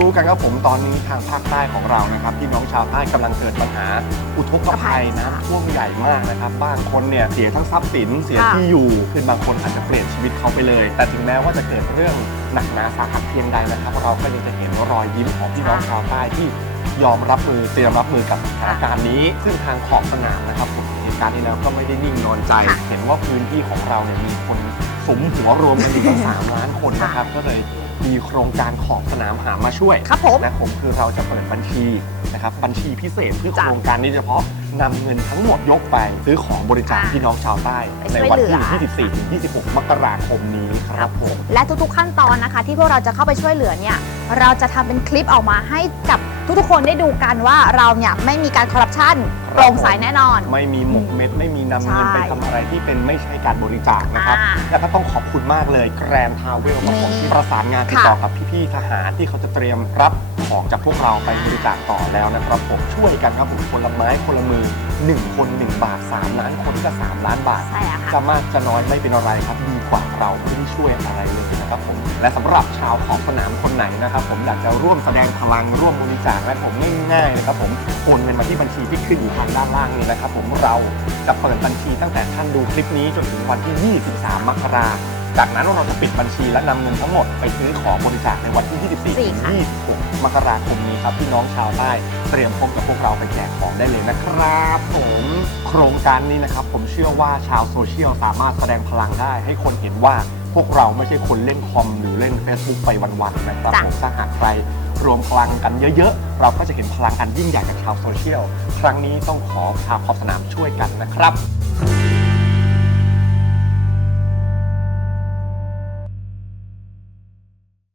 รู้กันครับผมตอนนี้ทางภาคใต้ของเรานะครับพี่น้องชาวใต้กำลังเกิดปัญหา อุทกภัยน้ำท่วมใหญ่มากนะครับบางคนเนี่ยเสียทั้งทรัพย์สินเสียค่ะที่อยู่คือบางคนอาจจะเปลี่ยนชีวิตเขาไปเลย แต่ถึงแม้ว่าจะเกิดเรื่องหนักหนาสาหัสเพียงใดนะครับ เราก็ยังจะเห็นรอยยิ้มของพี่น้องชาวใต้ที่ยอมรับมือเตรียมรับมือกับสถานการณ์นี้ ซึ่งทางขอบสนามนะครับผมเหตุ การณ์นี้แล้วก็ไม่ได้นิ่งนอนใจ ค่ะเห็นว่าพื้นที่ของเราเนี่ยมีคนสมหัวรวมกันอยู่ตั้งสามล้านคนนะครับ ก็เลยมีโครงการขอบสนามหามาช่วยครับผมนะผมคือเราจะเปิดบัญชีนะครับบัญชีพิเศษเพื่อจ้ะโครงการนี้เฉพาะนำเงินทั้งหมดยกไป ซื้อของบริจาคค่ะพี่น้องชาวใต้ไปในช่วยวันเหลือ ที่24ถึง26 มกราคมนี้ครับผม และทุกๆขั้นตอนนะคะ ที่พวกเราจะเข้าไปช่วยเหลือเนี่ย เราจะทำเป็นคลิปออกมาให้กับทุกๆคนได้ดูกันว่าเราเนี่ยไม่มีการคอร์รัปชันโปร่งใสแน่นอน ไม่มีหมกเม็ด ไม่มีนำเงินใช่ไปทำอะไรที่เป็นไม่ใช่การบริจาคนะครับอ่าและก็ต้องขอบคุณมากเลยแกรนทาวเวลครับผมนี่ที่ประสานงานติดค่ะต่อกับพี่ๆทหารที่เขาจะเตรียมรับของจากพวกเราไปบริจาคต่อแล้วนะครับผมช่วยกันครับผมคนละไม้คนละมือ 1 คน 1 บาท 3 ล้านคนก็3ล้านบาทใช่แล้วค่ะจะมากจะน้อยไม่เป็นอะไรครับดีกว่าเราไม่ได้ช่วยอะไรเลย นะครับผมและสำหรับชาวของสนามคนไหนนะครับ ผมอยากจะร่วมแสดงพลังร่วมบริจาคและผมง่ายๆเลยครับผมโอนเงินมาที่บัญชีที่ขึ้นอยู่ทางด้านล่างนี้นะครับ ผมเราจะเปิดบัญชีตั้งแต่ท่านดูคลิปนี้จนถึงวันที่ 23 มกราจากนั้นเราจะปิดบัญชีและนำเงินทั้งหมดไปซื้อของบริจาคในวันที่ 24ถึงค่ะ26 มกราคมนี้ครับพี่น้องชาวใต้เตรียมพบกับพวกเราไปแจกของได้เลยนะครับผมโครงการนี้นะครับ ผมเชื่อว่าชาวโซเชียลสามารถแสดงพลังได้ให้คนเห็นว่า พวกเราไม่ใช่คนเล่นคอมหรือเล่น Facebook ไปวันๆนะครับจ้ะ ผมถ้าหากใครรวมพลังกันเยอะๆ เราก็จะเห็นพลังอันยิ่งใหญ่จากชาวโซเชียล ครั้งนี้ต้องขอชาวขอบสนามช่วยกันนะครับ